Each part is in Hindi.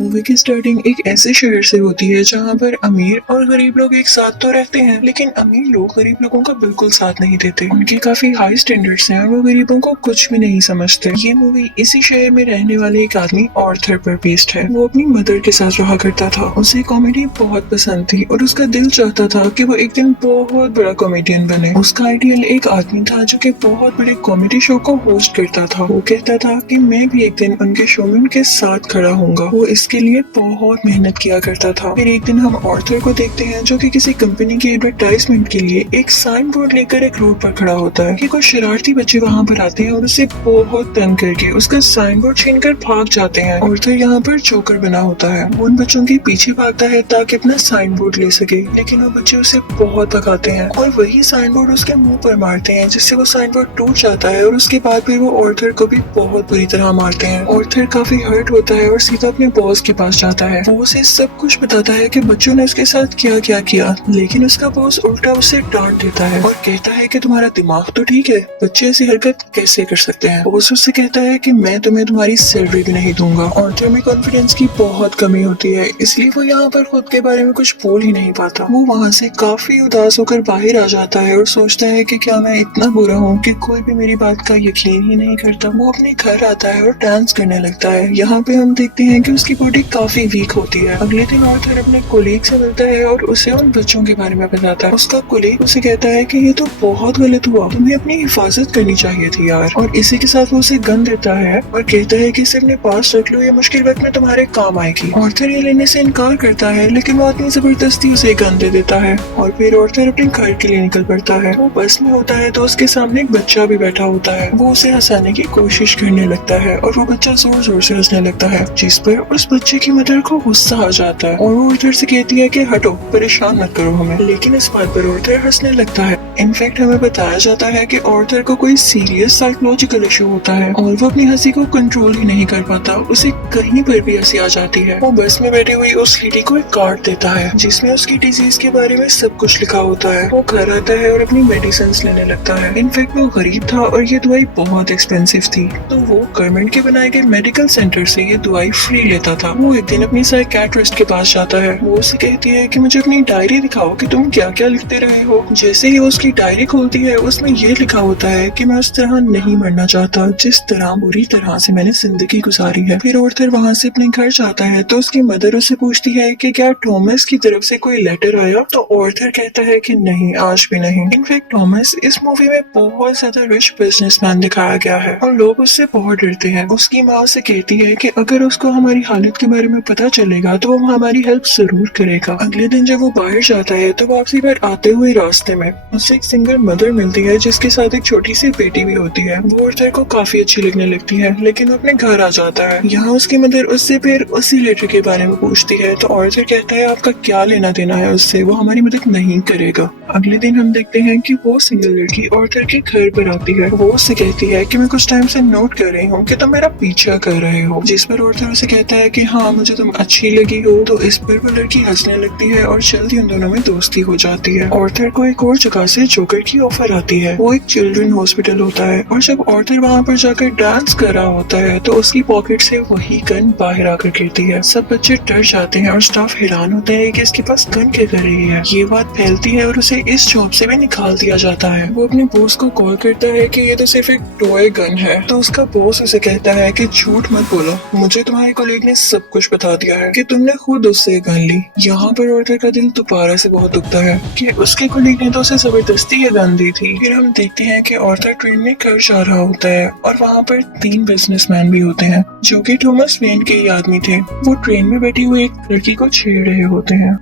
मूवी की स्टार्टिंग एक ऐसे शहर से होती है जहाँ पर अमीर और गरीब लोग एक साथ तो रहते हैं, लेकिन अमीर लोग गरीब लोगों का बिल्कुल साथ नहीं देते। उनके काफी हाई स्टैंडर्ड्स हैं और वो गरीबों को कुछ भी नहीं समझते। ये मूवी इसी शहर में रहने वाले एक आदमी ऑर्थर पर बेस्ड है। वो अपनी मदर के साथ रहा करता था। उसे कॉमेडी बहुत पसंद थी और उसका दिल चाहता था कि वो एक दिन बहुत बड़ा कॉमेडियन बने। उसका आइडियल एक आदमी था जो कि बहुत बड़े कॉमेडी शो को होस्ट करता था। वो कहता था कि मैं भी एक दिन उनके शो में उनके साथ खड़ा होऊंगा। वो इसके लिए बहुत मेहनत किया करता था। फिर एक दिन हम ऑर्थर को देखते हैं जो कि किसी कंपनी की एडवर्टाइजमेंट के लिए एक साइन बोर्ड लेकर एक रोड पर खड़ा होता है कि कुछ शरारती बच्चे वहाँ पर आते हैं और उसे बहुत तंग करके उसका साइन बोर्ड छीन कर भाग जाते हैं। ऑर्थर यहाँ पर जोकर बना होता है। वो उन बच्चों के पीछे भागता है ताकि अपना साइन बोर्ड ले सके, लेकिन वो बच्चे उसे बहुत भगाते हैं और वही साइन बोर्ड उसके मुंह पर मारते हैं, जिससे वो साइन बोर्ड टूट जाता है और उसके बाद फिर वो ऑर्थर को भी बहुत बुरी तरह मारते हैं। ऑर्थर काफी हर्ट होता है और सीधा अपने बॉस के पास जाता है। वो उसे सब कुछ बताता है कि बच्चों ने उसके साथ क्या क्या किया, लेकिन उसका बॉस उल्टा उसे डांट देता है और कहता है कि तुम्हारा दिमाग तो ठीक है, बच्चे ऐसी हरकत कैसे कर सकते हैं। बॉस उससे कहता है कि मैं तुम्हें तुम्हारी सैलरी भी नहीं दूंगा। ऑर्थर में कॉन्फिडेंस की बहुत कमी होती है, इसलिए वो यहाँ पर खुद के बारे में कुछ बोल ही नहीं पाता। वो वहाँ से काफी उदास होकर बाहर आ जाता है और सोचता है कि क्या मैं इतना बुरा हूँ कि कोई भी मेरी बात का यकीन ही नहीं करता। वो अपने घर आता है और डांस करने लगता है। यहाँ पे हम देखते हैं कि उसकी बॉडी काफी वीक होती है। अगले दिन ऑर्थर अपने कोलीग से मिलता है और उसे उन बच्चों के बारे में बताता है। उसका कोलीग उसे कहता है कि ये तो बहुत गलत हुआ, तुम्हें अपनी हिफाजत करनी चाहिए थी यार। और इसी के साथ वो उसे गन देता है और कहता है कि इसे अपने पास रख लो, ये मुश्किल वक्त में तुम्हारे काम आएगी। ऑर्थर ये लेने से इनकार करता है, लेकिन वो आदमी जबरदस्ती उसे गन दे देता है और फिर ऑर्थर अपने घर के लिए निकल पड़ता है। वो बस में होता है तो उसके सामने एक बच्चा भी बैठा होता है। वो उसे हंसाने की कोशिश करने लगता है और वो बच्चा जोर जोर से हंसने लगता है, जिस पर उस बच्चे की मदर को गुस्सा आ जाता है और वो ऑर्थर से कहती है कि हटो, परेशान मत करो हमें। लेकिन इस बात पर ऑर्थर हंसने लगता है। इनफैक्ट हमें बताया जाता है कि ऑर्थर को कोई सीरियस साइकोलॉजिकल इशू होता है और वो अपनी हंसी को कंट्रोल ही नहीं कर पाता। उसे कहीं पर भी हंसी आ जाती है। वो बस में बैठी हुई उस लेडी को एक कार्ड देता है जिसमें उसकी डिजीज के बारे में सब कुछ लिखा होता है। वो घर आता है और अपनी मेडिसिन लेने लगता है। इनफैक्ट वो गरीब था और ये दवाई बहुत एक्सपेंसिव थी, तो वो गवर्नमेंट के बनाए गए मेडिकल सेंटर से ये दवाई फ्री लेता था। वो एक दिन अपनी साइकियाट्रिस्ट के पास जाता है। वो उसे कहती है कि मुझे अपनी डायरी दिखाओ कि तुम क्या क्या लिखते रहे हो। जैसे ही उसकी डायरी खोलती है उसमें ये लिखा होता है कि मैं उस तरह नहीं मरना चाहता जिस तरह बुरी तरह से मैंने जिंदगी गुजारी है। फिर ऑर्थर वहाँ से अपने घर जाता है तो उसकी मदर उससे पूछती है कि क्या थॉमस की तरफ से कोई लेटर आया, तो ऑर्थर कहता है कि नहीं, आज भी नहीं। इनफैक्ट थॉमस इस मूवी में बहुत ज्यादा रिच बिजनेसमैन दिखाया गया है और लोग उससे बहुत डरते हैं। उसकी माँ से कहती है कि अगर उसको हमारी हालत के बारे में पता चलेगा तो वो हमारी हेल्प जरूर करेगा। अगले दिन जब वो बाहर जाता है तो वापसी पर आते हुए रास्ते में उससे एक सिंगल मदर मिलती है जिसके साथ एक छोटी सी बेटी भी होती है। वो ऑर्थर को काफी अच्छी लगने लगती है, लेकिन वो अपने घर आ जाता है। यहाँ उसकी मदर उससे फिर उसी लेटर के बारे में पूछती है तो ऑर्थर कहता है आपका क्या लेना देना है उससे, वो हमारी मदद नहीं करेगा। अगले दिन हम देखते हैं कि वो सिंगल लड़की ऑर्थर के घर पर आती है। वो उससे कहती है कि मैं कुछ टाइम से नोट कर रही हूँ कि तुम मेरा पीछा कर रहे हो, जिस पर ऑर्थर उसे कहता है कि हाँ, मुझे तुम अच्छी लगी हो। तो इस पर वो लड़की हंसने लगती है और जल्दी उन दोनों में दोस्ती हो जाती है। ऑर्थर को एक और जगह से जोकर की ऑफर आती है। वो एक चिल्ड्रन हॉस्पिटल होता है और जब ऑर्थर वहाँ पर जाकर डांस कर रहा होता है तो उसकी पॉकेट से वही गन बाहर आकर गिरती है। सब बच्चे डर जाते हैं और स्टाफ हैरान होता है कि इसके पास गन क्या कर रही है। ये बात फैलती है और उसे इस जॉब से भी निकाल दिया जाता है। वो अपने बॉस को कॉल करता है कि ये तो सिर्फ एक टॉय गन है, तो उसका बॉस उसे कहता है कि झूठ मत बोलो, मुझे तुम्हारे कॉलीग ने सब कुछ बता दिया है कि तुमने खुद उससे गन ली। यहाँ पर ऑर्थर का दिल दोबारा से बहुत दुखता है कि उसके कॉलीग ने तो उसे जबरदस्ती ये गन दी थी। फिर हम देखते हैं कि ऑर्थर ट्रेन में घर जा रहा होता है और वहाँ पर 3 बिजनेसमैन भी होते हैं जो कि थॉमस वेन के ही आदमी थे। वो ट्रेन में बैठी हुई एक लड़की को छेड़ रहे होते हैं।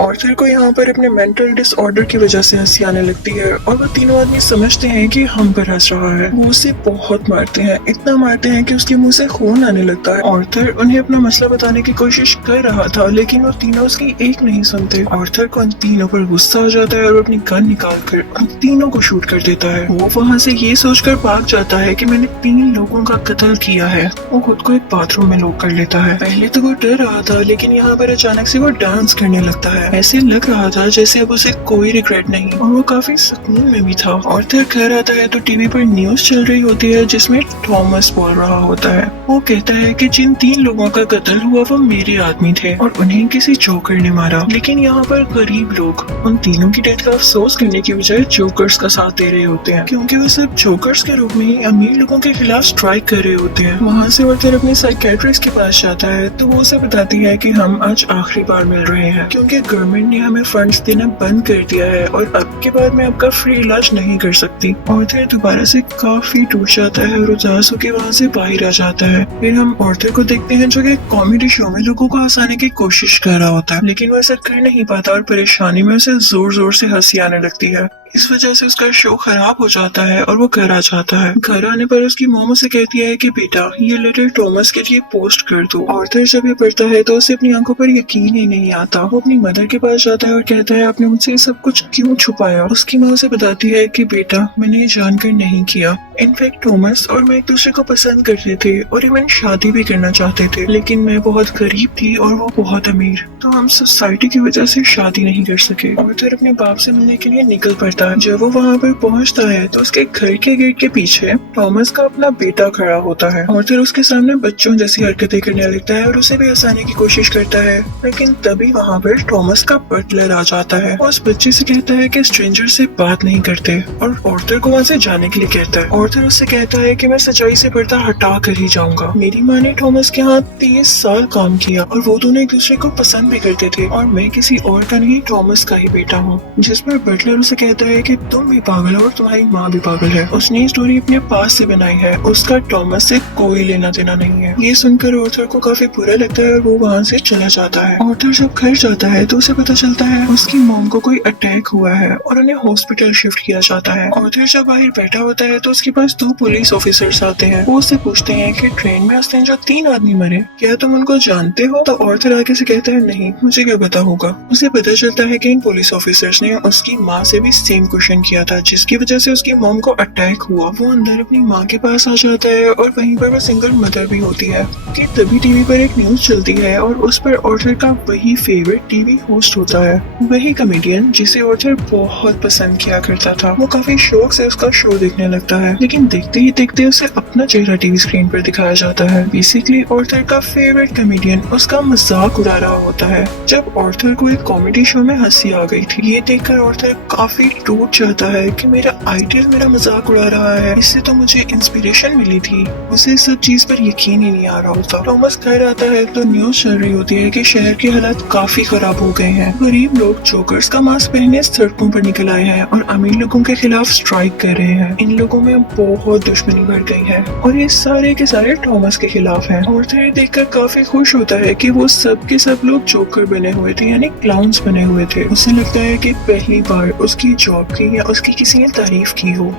ऑर्थर को यहाँ पर अपने मेंटल डिसऑर्डर की वजह से हंसी आने लगती है और वो तीनों आदमी समझते हैं कि हम पर हंस रहा है। वो उसे बहुत मारते हैं, इतना मारते हैं कि उसके मुंह से खून आने लगता है। ऑर्थर उन्हें अपना मसला बताने की कोशिश कर रहा था, लेकिन वो तीनों उसकी एक नहीं सुनते। ऑर्थर को उन तीनों पर गुस्सा आ जाता है और अपनी गन निकाल कर उन तीनों को शूट कर देता है। वो वहाँ से ये सोचकर भाग जाता है कि मैंने 3 लोगों का कत्ल किया है। वो खुद को एक बाथरूम में लॉक कर लेता है। पहले तो वो डर रहा था, लेकिन यहाँ पर अचानक से वो डांस करने लगता है है। ऐसे लग रहा था जैसे अब उसे कोई रिग्रेट नहीं और वो काफी सुकून में भी था। ऑर्थर घर आता है तो टीवी पर न्यूज चल रही होती है जिसमें थॉमस बोल रहा होता है। वो कहता है कि जिन 3 लोगों का कत्ल हुआ वो मेरे आदमी थे और उन्हें किसी जोकर ने मारा। लेकिन यहाँ पर गरीब लोग उन तीनों की डेथ का अफसोस करने की बजाय जोकर्स का साथ दे रहे होते हैं, क्योंकि वो सब जोकर्स के रूप में ही अमीर लोगों के खिलाफ स्ट्राइक कर रहे होते हैं। वहाँ से ऑर्थर अपने साइकेट्रिस्ट के पास जाता है तो वो उसे बताती है कि हम आज आखिरी बार मिल रहे हैं क्योंकि गवर्नमेंट ने हमें फंड्स देना बंद कर दिया है और अब के बाद मैं आपका फ्री इलाज नहीं कर सकती। ऑर्थर दोबारा से काफी टूट जाता है और उदास होकर वहाँ से बाहर आ जाता है। फिर हम ऑर्थर को देखते हैं जो कि कॉमेडी शो में लोगों को हंसाने की कोशिश कर रहा होता है, लेकिन वो ऐसा कर नहीं पाता और परेशानी में उसे जोर जोर से हंसी आने लगती है। इस वजह से उसका शो खराब हो जाता है और वो घर आ जाता है। घर आने पर उसकी मॉम उसे कहती है कि बेटा ये लेटर थॉमस के लिए पोस्ट कर दो। ऑर्थर जब ये पढ़ता है तो उसे अपनी आंखों पर यकीन ही नहीं आता। वो अपनी मदर के पास जाता है और कहता है आपने मुझसे सब कुछ क्यों छुपाया। उसकी माँ उसे बताती है कि बेटा मैंने ये जानकर नहीं किया। इनफैक्ट थॉमस और मैं एक दूसरे को पसंद करते थे और इवन शादी भी करना चाहते थे, लेकिन मैं बहुत गरीब थी और वो बहुत अमीर, तो हम सोसाइटी की वजह से शादी नहीं कर सके। ऑर्थर अपने बाप से मिलने के लिए निकल पड़ता है। जब वो वहाँ पर पहुँचता है तो उसके घर के गेट के पीछे थॉमस का अपना बेटा खड़ा होता है। ऑर्थर उसके सामने बच्चों जैसी हरकतें करने लगता है और उसे भी हंसाने की कोशिश करता है, लेकिन तभी वहाँ पर थॉमस का बटलर आ जाता है। उस बच्चे से कहता है कि स्ट्रेंजर से बात नहीं करते और ऑर्थर को वहाँ से जाने के लिए कहता है। ऑर्थर उससे कहता है कि मैं सच्चाई से पर्दा हटा कर ही जाऊंगा। मेरी माँ ने थॉमस के यहाँ 30 साल काम किया और वो दोनों एक दूसरे को पसंद भी करते थे और मैं किसी और का नहीं थॉमस का ही बेटा हूँ। जिस पर बटलर उसे कहता है कि तुम भी पागल हो और तुम्हारी माँ भी पागल है। उसने ये स्टोरी अपने पास से बनाई है, उसका थॉमस से कोई लेना देना नहीं है। ये सुनकर ऑर्थर को काफी बुरा लगता है और वो वहाँ से चला जाता है। ऑर्थर जब घर जाता है तो उसे पता चलता है उसकी मॉम को कोई अटैक हुआ है और उन्हें हॉस्पिटल शिफ्ट किया जाता है। ऑर्थर जब बाहर बैठा होता है तो उसके पास 2 पुलिस ऑफिसर्स आते हैं। वो उससे पूछते हैं कि ट्रेन में उस दिन जो 3 आदमी मरे क्या तुम उनको जानते हो। तो ऑर्थर आगे से कहता है नहीं, मुझे क्या पता होगा। उसे पता चलता है कि इन पुलिस ऑफिसर्स ने उसकी माँ से भी सेम क्वेश्चन किया था जिसकी वजह से उसकी मॉम को अटैक हुआ। वो अंदर अपनी माँ के पास आ जाता है और वहीं पर वो सिंगल मदर भी होती है कि तभी टीवी पर एक न्यूज चलती है और उस पर ऑर्थर का वही फेवरेट टीवी होस्ट होता है, वही कॉमेडियन जिसे ऑर्थर बहुत पसंद किया करता था। वो काफी शौक से उसका शो देखने लगता है, लेकिन देखते ही देखते उसे अपना चेहरा टीवी स्क्रीन पर दिखाया जाता है। बेसिकली ऑर्थर का फेवरेट कॉमेडियन उसका मजाक उड़ा रहा होता है। जब ऑर्थर को एक कॉमेडी शो में हंसी आ गई थी, ये देखकर ऑर्थर काफी टूट जाता है कि मेरा आइडियल मेरा मजाक उड़ा रहा है, इससे तो मुझे इंस्पिरेशन मिली थी। उसे सब चीज पर यकीन ही नहीं आ रहा होता। थॉमस घर आता है तो न्यूज चल रही होती है कि शहर के हालात काफी खराब हो गए हैं। गरीब लोग जोकर्स का मास्क पहने सड़कों पर निकल आए हैं और अमीर लोगों के खिलाफ स्ट्राइक कर रहे हैं। इन लोगों में बहुत दुश्मनी बढ़ गई है और ये सारे के सारे थॉमस के खिलाफ हैं। ऑर्थर देखकर काफी खुश होता है कि वो सब के सब लोग जोकर बने हुए थे, यानी क्लाउन्स बने हुए थे। उसे लगता है कि पहली बार उसकी जॉब की या उसकी किसी ने तारीफ की हो।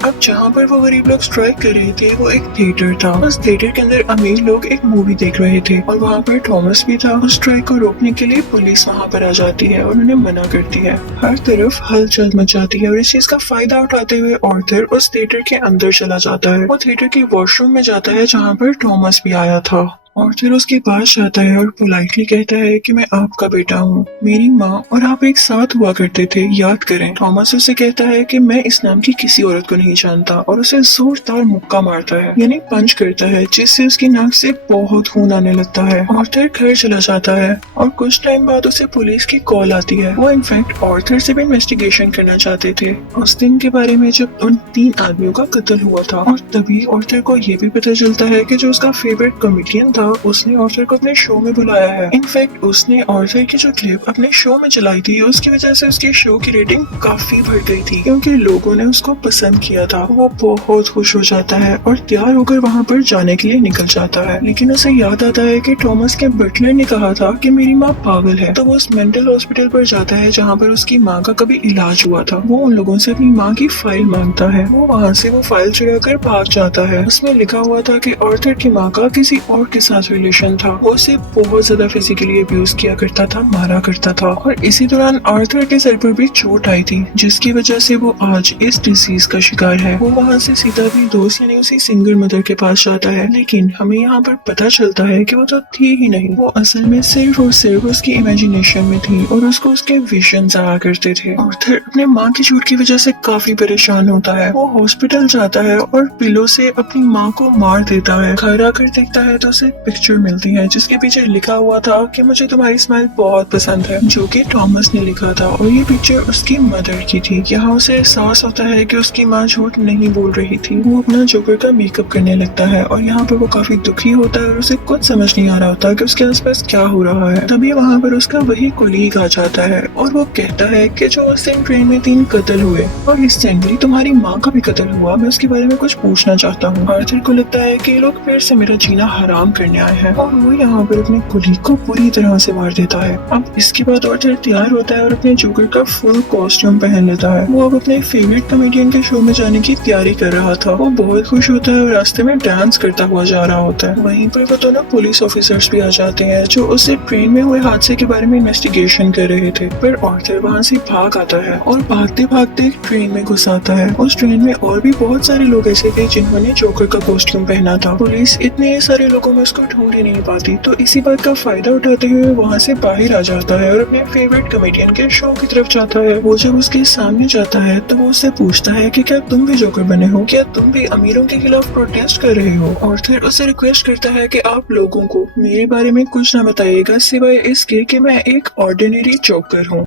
अब जहाँ पर वो गरीब लोग स्ट्राइक कर रहे थे वो एक थिएटर था। उस थिएटर के अंदर अमीर लोग एक मूवी देख रहे थे और वहाँ पर थॉमस भी था। उस स्ट्राइक को रोकने के लिए पुलिस वहाँ पर आ जाती है और उन्हें मना करती है। हर तरफ हलचल मच जाती है और इस चीज का फायदा उठाते हुए ऑर्थर उस थिएटर के अंदर चला जाता है। वो थिएटर के वॉशरूम में जाता है जहाँ पर थॉमस भी आया था। ऑर्थर उसके पास जाता है और पोलाइटली कहता है कि मैं आपका बेटा हूँ, मेरी माँ और आप एक साथ हुआ करते थे, याद करें। थॉमस उसे कहता है कि मैं इस नाम की किसी औरत को नहीं जानता और उसे जोरदार मुक्का मारता है, यानी पंच करता है, जिससे उसकी नाक से बहुत खून आने लगता है। ऑर्थर घर चला जाता है और कुछ टाइम बाद उसे पुलिस की कॉल आती है। वो इनफैक्ट ऑर्थर से भी इन्वेस्टिगेशन करना चाहते थे उस दिन के बारे में जब उन 3 आदमियों का कत्ल हुआ था। और तभी ऑर्थर को ये भी पता चलता है कि जो उसका फेवरेट कॉमेडियन था उसने ऑर्थर को अपने शो में बुलाया है। इनफैक्ट उसने ऑर्थर की जो क्लिप अपने शो में चलाई थी उसकी वजह से उसके शो की रेटिंग काफी बढ़ गई थी क्योंकि लोगों ने उसको पसंद किया था। वो बहुत खुश हो जाता है और तैयार होकर वहाँ पर जाने के लिए निकल जाता है, लेकिन उसे याद आता है कि थॉमस के बटलर ने कहा था कि मेरी माँ पागल है। तो वो उस मेंटल हॉस्पिटल पर जाता है जहाँ पर उसकी माँ का कभी इलाज हुआ था। वो उन लोगों से अपनी माँ की फाइल मांगता है। वो वहाँ से वो फाइल चुरा कर भाग जाता है। उसमें लिखा हुआ था कि ऑर्थर की माँ का किसी और के साथ रिलेशन था। वो उसे बहुत ज्यादा फिजिकली अब्यूज किया करता था, मारा करता था। और इसी दौरान आर्थर के सर पर भी चोट आई थी, जिसकी वजह से वो आज इस डिजीज का शिकार है। वो वहाँ से सीधा अपनी दोस्त यानी उसी सिंगल मदर के पास जाता है, लेकिन हमें यहाँ पर पता चलता है कि वो तो थी ही नहीं। वो असल में सिर्फ और सिर्फ उसकी इमेजिनेशन में थी और उसको उसके विजन्स आया करते थे। आर्थर अपने माँ की चोट की वजह से काफी परेशान होता है। वो हॉस्पिटल जाता है और पिलो से अपनी माँ को मार देता है। घर आकर देखता है तो उसे पिक्चर मिलती है जिसके पीछे लिखा हुआ था कि मुझे तुम्हारी स्माइल बहुत पसंद है, जो कि थॉमस ने लिखा था। और ये पिक्चर उसकी मदर की थी। यहाँ उसे एहसास होता है कि उसकी माँ झूठ नहीं बोल रही थी। वो अपना जोकर का मेकअप करने लगता है और यहाँ पर वो काफी दुखी होता है और उसे कुछ समझ नहीं आ रहा होता कि उसके आसपास क्या हो रहा है। तभी वहाँ पर उसका वही कोलीग आ जाता है और वो कहता है कि जो उस दिन ट्रेन में 3 कत्ल हुए और रिसेंटली तुम्हारी माँ का भी कत्ल हुआ, मैं उसके बारे में कुछ पूछना चाहता हूँ। आर्थर को लगता है कि ये लोग फिर से मेरा जीना हराम करने आए हैं और वो यहाँ पर अपने कोलीग को पूरी तरह से मार देता है। अब इसके बाद आर्थर तैयार होता है और अपने जोकर का फुल कॉस्ट्यूम पहन लेता है। वो अब अपने फेवरेट कॉमेडियन के शो में जाने की तैयारी कर रहा था। वो बहुत खुश होता है और रास्ते में डांस करता हुआ जा रहा होता है। वहीं पर वो दोनों पुलिस ऑफिसर्स भी आ जाते हैं जो उससे ट्रेन में हुए हादसे के बारे में इन्वेस्टिगेशन कर रहे थे। पर आर्थर वहाँ से भाग आता है और भागते भागते एक ट्रेन में घुस आता है। उस ट्रेन में और भी बहुत सारे लोग ऐसे थे जिन्होंने जोकर का कॉस्ट्यूम पहना था। पुलिस इतने सारे लोगों में उसको ढूंढ ही नहीं पाती, तो इसी बात का फायदा उठाते हुए वहाँ से बाहर आ जाता है और अपने फेवरेट कॉमेडियन के शो की तरफ जाता है। वो जब उसके सामने जाता है तो वो उससे पूछता है कि क्या तुम भी जोकर बने हो, क्या तुम भी अमीरों के खिलाफ प्रोटेस्ट कर रहे हो। और फिर उससे रिक्वेस्ट करता है कि आप लोगों को मेरे बारे में कुछ ना बताइएगा सिवाय इसके कि मैं एक ऑर्डिनरी जोकर हूँ।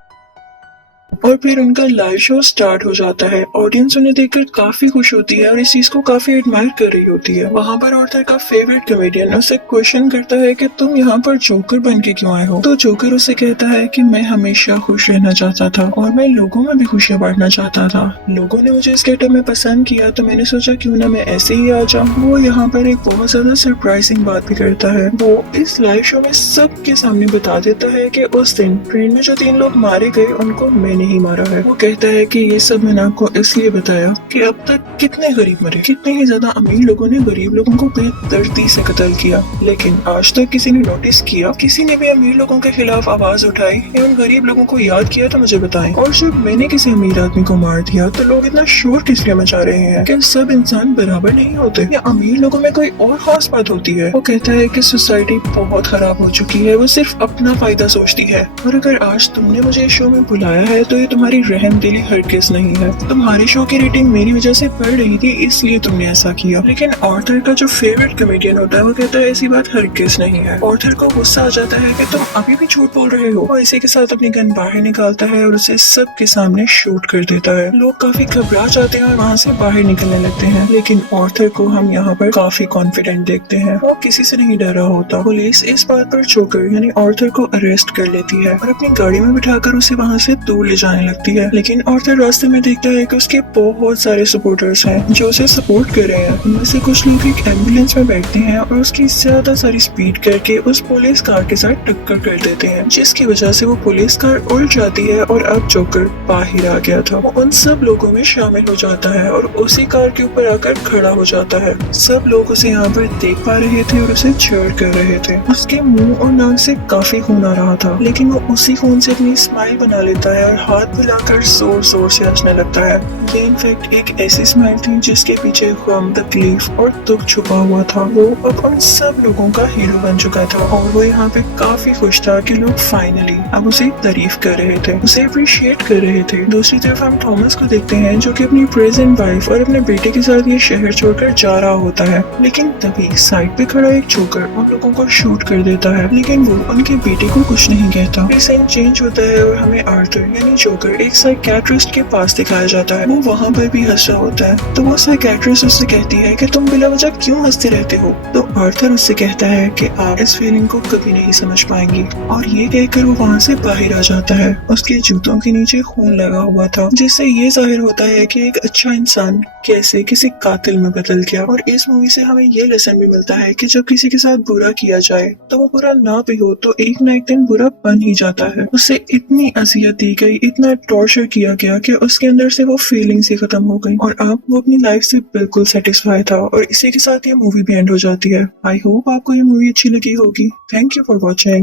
और फिर उनका लाइव शो स्टार्ट हो जाता है। ऑडियंस उन्हें देखकर काफी खुश होती है और इस चीज को काफी एडमायर कर रही होती है। वहाँ पर आर्थर का फेवरेट कॉमेडियन उससे क्वेश्चन करता है कि तुम यहाँ पर जोकर बन के क्यों आए हो। तो जोकर उससे कहता है कि मैं हमेशा खुश रहना चाहता था और मैं लोगों में भी खुशियाँ बांटना चाहता था। लोगों ने मुझे इस गेटअप में पसंद किया तो मैंने सोचा क्यों ना मैं ऐसे ही आ जाऊँ। वो यहाँ पर एक बहुत ज्यादा सरप्राइजिंग बात भी करता है। वो इस लाइव शो में सबके सामने बता देता है कि उस दिन ट्रेन में जो 3 लोग मारे गए उनको मैंने ही मारा है। वो कहता है कि ये सब मैंने आपको इसलिए बताया कि अब तक कितने गरीब मरे, कितने ही ज्यादा अमीर लोगों ने गरीब लोगों को बेदर्दी से कत्ल किया, लेकिन आज तक किसी ने नोटिस किया, किसी ने भी अमीर लोगों के खिलाफ आवाज उठाई या उन गरीब लोगों को याद किया तो मुझे बताएं। और जब मैंने किसी अमीर आदमी को मार दिया तो लोग इतना शोर किस लिए मचा रहे हैं? क्या सब इंसान बराबर नहीं होते या अमीर लोगों में कोई और खास बात होती है? वो कहता है कि सोसाइटी बहुत खराब हो चुकी है, वो सिर्फ अपना फायदा सोचती है और अगर आज तुमने मुझे शो में बुलाया है तो ये तुम्हारी रहमदिली हरगिज नहीं है। तुम्हारे शो की रेटिंग मेरी वजह से बढ़ रही थी इसलिए तुमने ऐसा किया। लेकिन आर्थर का जो फेवरेट कॉमेडियन होता है वो कहता है ऐसी बात हरगिज नहीं है। आर्थर को गुस्सा आ जाता है कि तुम अभी भी झूठ बोल रहे हो और इसी के साथ अपनी गन बाहर निकालता है और उसे सबके सामने शूट कर देता है। लोग काफी घबरा जाते हैं और वहाँ से बाहर निकलने लगते हैं, लेकिन आर्थर को हम यहाँ पर काफी कॉन्फिडेंट देखते हैं। वो किसी से नहीं डरा होता। पुलिस इस बात पर जोकर यानी आर्थर को अरेस्ट कर लेती है और अपनी गाड़ी में बिठाकर उसे वहाँ से दूर ले जाने लगती है। लेकिन आर्थर रास्ते में देखता है कि उसके बहुत सारे सपोर्टर्स हैं जो उसे सपोर्ट कर रहे हैं। उनमें से कुछ लोग एक एम्बुलेंस में बैठते हैं और उसकी ज्यादा सारी स्पीड करके उस पुलिस कार के साथ टक्कर कर देते हैं, जिसकी वजह से वो पुलिस कार उल्ट जाती है और अब जोकर बाहर आ गया था। वो उन सब लोगों में शामिल हो जाता है और उसी कार के ऊपर आकर खड़ा हो जाता है। सब लोग उसे यहाँ पर देख पा रहे थे और उसे चीयर कर रहे थे। उसके मुंह और नाक से काफी खून आ रहा था, लेकिन वो उसी खून से अपनी स्माइल बना लेता है और हाथ मिलाकर जोर जोर से हंसने लगता है। ये इनफैक्ट एक ऐसी स्माइल थी जिसके पीछे गम, तकलीफ और दुख छुपा हुआ था। वो अब उन सब लोगों का हीरो बन चुका था और वो यहाँ पे काफी खुश था कि लोग फाइनली अब उसे तारीफ कर रहे थे, उसे अप्रिशिएट कर रहे थे। दूसरी तरफ हम थॉमस को देखते हैं जो कि अपनी प्रेजेंट वाइफ और अपने बेटे के साथ ये शहर छोड़कर जा रहा होता है, लेकिन तभी साइड पे खड़ा एक जोकर उन लोगों को शूट कर देता है, लेकिन वो उनके बेटे को कुछ नहीं कहता। फिर सीन चेंज होता है और हमें आर्थर यानी जोकर एक साइकियाट्रिस्ट के पास दिखाया जाता है। वो वहाँ पर भी हंस रहा होता है, तो वो साइकियाट्रिस्ट उससे कहती है कि तुम बिला वजह क्यों हंसते रहते हो। तो आर्थर उससे कहता है कि आप इस फीलिंग को कभी नहीं समझ पाएंगी, और ये कहकर वो वहाँ से बाहर आ जाता है। उसके जूतों के नीचे खून लगा हुआ था, जिससे ये जाहिर होता है कि एक अच्छा इंसान कैसे किसी कातिल में बदल गया। और इस मूवी से हमें ये लेसन भी मिलता है कि जब किसी के साथ बुरा किया जाए तो वो बुरा ना भी हो तो एक ना एक दिन बुरा बन ही जाता है। उसे इतनी अजियत दी गई, इतना टॉर्चर किया गया कि उसके अंदर से वो फीलिंग्स ही खत्म हो गई और अब वो अपनी लाइफ से बिल्कुल सेटिस्फाई था और इसी के साथ ये मूवी भी एंड हो जाती है। आई होप आपको ये मूवी अच्छी लगी होगी। Thank you for watching.